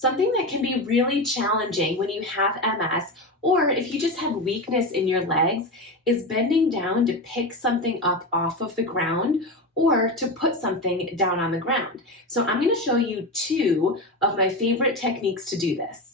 Something that can be really challenging when you have MS or if you just have weakness in your legs is bending down to pick something up off of the ground or to put something down on the ground. So I'm going to show you two of my favorite techniques to do this.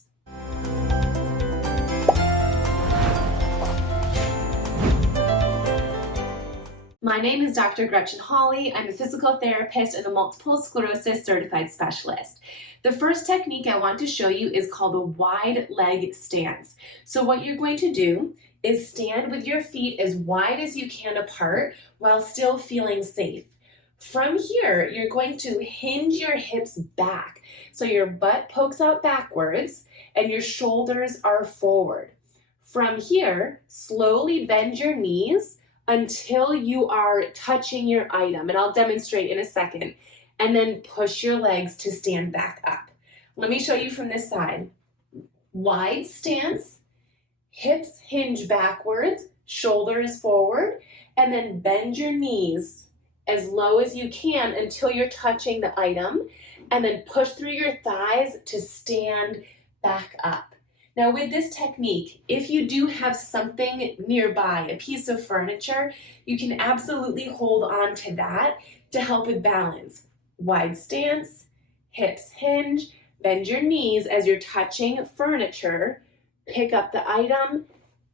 My name is Dr. Gretchen Hawley. I'm a physical therapist and a multiple sclerosis certified specialist. The first technique I want to show you is called a wide leg stance. So what you're going to do is stand with your feet as wide as you can apart while still feeling safe. From here, you're going to hinge your hips back. So your butt pokes out backwards and your shoulders are forward. From here, slowly bend your knees until you are touching your item, and I'll demonstrate in a second, and then push your legs to stand back up. Let me show you from this side. Wide stance, hips hinge backwards, shoulders forward, and then bend your knees as low as you can until you're touching the item, and then push through your thighs to stand back up. Now with this technique, if you do have something nearby, a piece of furniture, you can absolutely hold on to that to help with balance. Wide stance, hips hinge, bend your knees as you're touching furniture, pick up the item,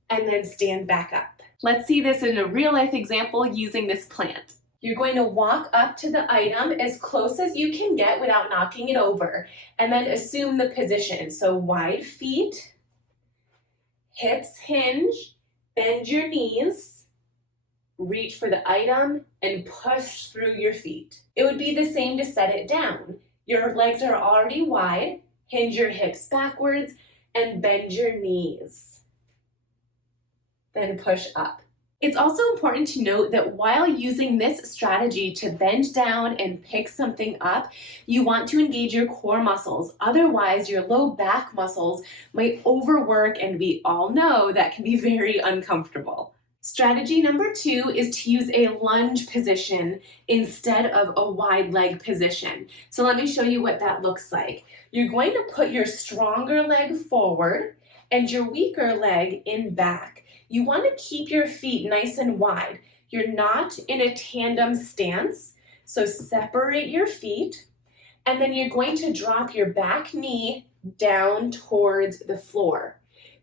and then stand back up. Let's see this in a real life example using this plant. You're going to walk up to the item as close as you can get without knocking it over, and then assume the position. So wide feet, hips hinge, bend your knees, reach for the item, and push through your feet. It would be the same to set it down. Your legs are already wide, hinge your hips backwards, and bend your knees. Then push up. It's also important to note that while using this strategy to bend down and pick something up, you want to engage your core muscles. Otherwise, your low back muscles might overwork, and we all know that can be very uncomfortable. Strategy number 2 is to use a lunge position instead of a wide leg position. So let me show you what that looks like. You're going to put your stronger leg forward and your weaker leg in back. You want to keep your feet nice and wide. You're not in a tandem stance, so separate your feet, and then you're going to drop your back knee down towards the floor.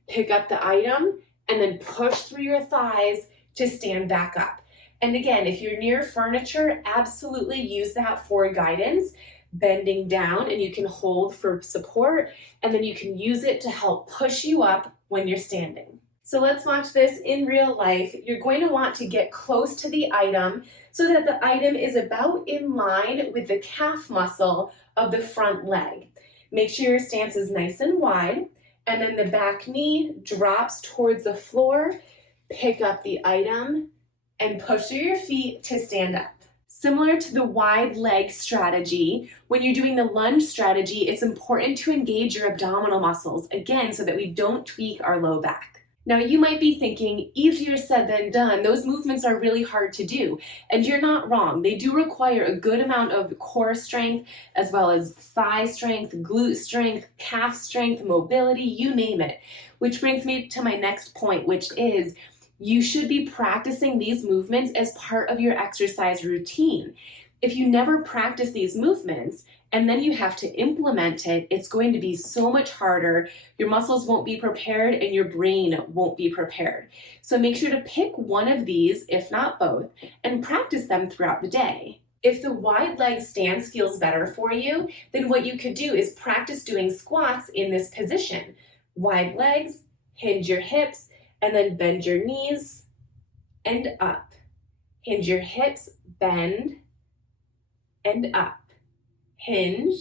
Pick up the item, and then push through your thighs to stand back up. And again, if you're near furniture, absolutely use that for guidance, bending down, and you can hold for support, and then you can use it to help push you up when you're standing. So let's watch this in real life. You're going to want to get close to the item so that the item is about in line with the calf muscle of the front leg. Make sure your stance is nice and wide, and then the back knee drops towards the floor. Pick up the item and push through your feet to stand up. Similar to the wide leg strategy, when you're doing the lunge strategy, it's important to engage your abdominal muscles, again, so that we don't tweak our low back. Now you might be thinking, easier said than done. Those movements are really hard to do, and you're not wrong. They do require a good amount of core strength, as well as thigh strength, glute strength, calf strength, mobility, you name it. Which brings me to my next point, which is you should be practicing these movements as part of your exercise routine. If you never practice these movements, and then you have to implement it, it's going to be so much harder. Your muscles won't be prepared and your brain won't be prepared. So make sure to pick one of these, if not both, and practice them throughout the day. If the wide leg stance feels better for you, then what you could do is practice doing squats in this position. Wide legs, hinge your hips, and then bend your knees and up. Hinge your hips, bend, and up. Hinge,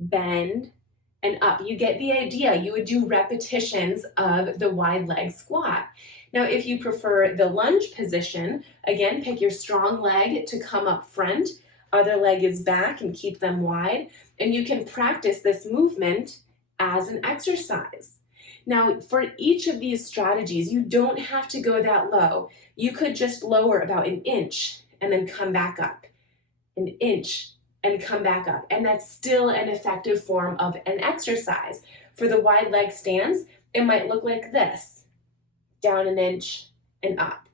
bend, and up. You get the idea. You would do repetitions of the wide leg squat. Now, if you prefer the lunge position, again, pick your strong leg to come up front. Other leg is back and keep them wide. And you can practice this movement as an exercise. Now, for each of these strategies, you don't have to go that low. You could just lower about an inch and then come back up. An inch, and come back up. And that's still an effective form of an exercise. For the wide leg stance, it might look like this, down an inch and up.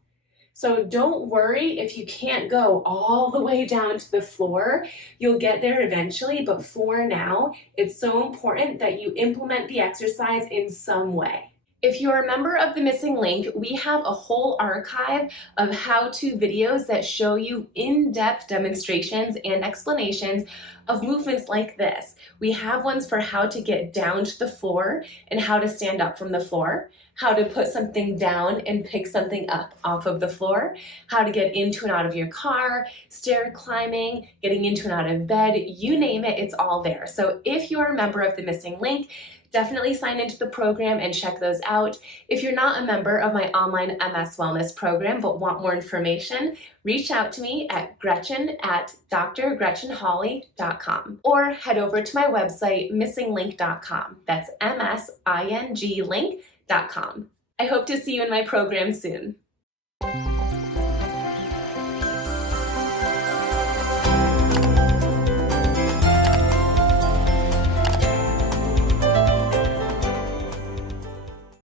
So don't worry if you can't go all the way down to the floor. You'll get there eventually, but for now, it's so important that you implement the exercise in some way. If you're a member of the Missing Link, we have a whole archive of how-to videos that show you in-depth demonstrations and explanations of movements like this. We have ones for how to get down to the floor and how to stand up from the floor, how to put something down and pick something up off of the floor, how to get into and out of your car, stair climbing, getting into and out of bed, you name it, it's all there. So if you're a member of the Missing Link, definitely sign into the program and check those out. If you're not a member of my online MS Wellness program but want more information, reach out to me at Gretchen@drgretchenholly.com or head over to my website, missinglink.com. That's MSING link.com. I hope to see you in my program soon.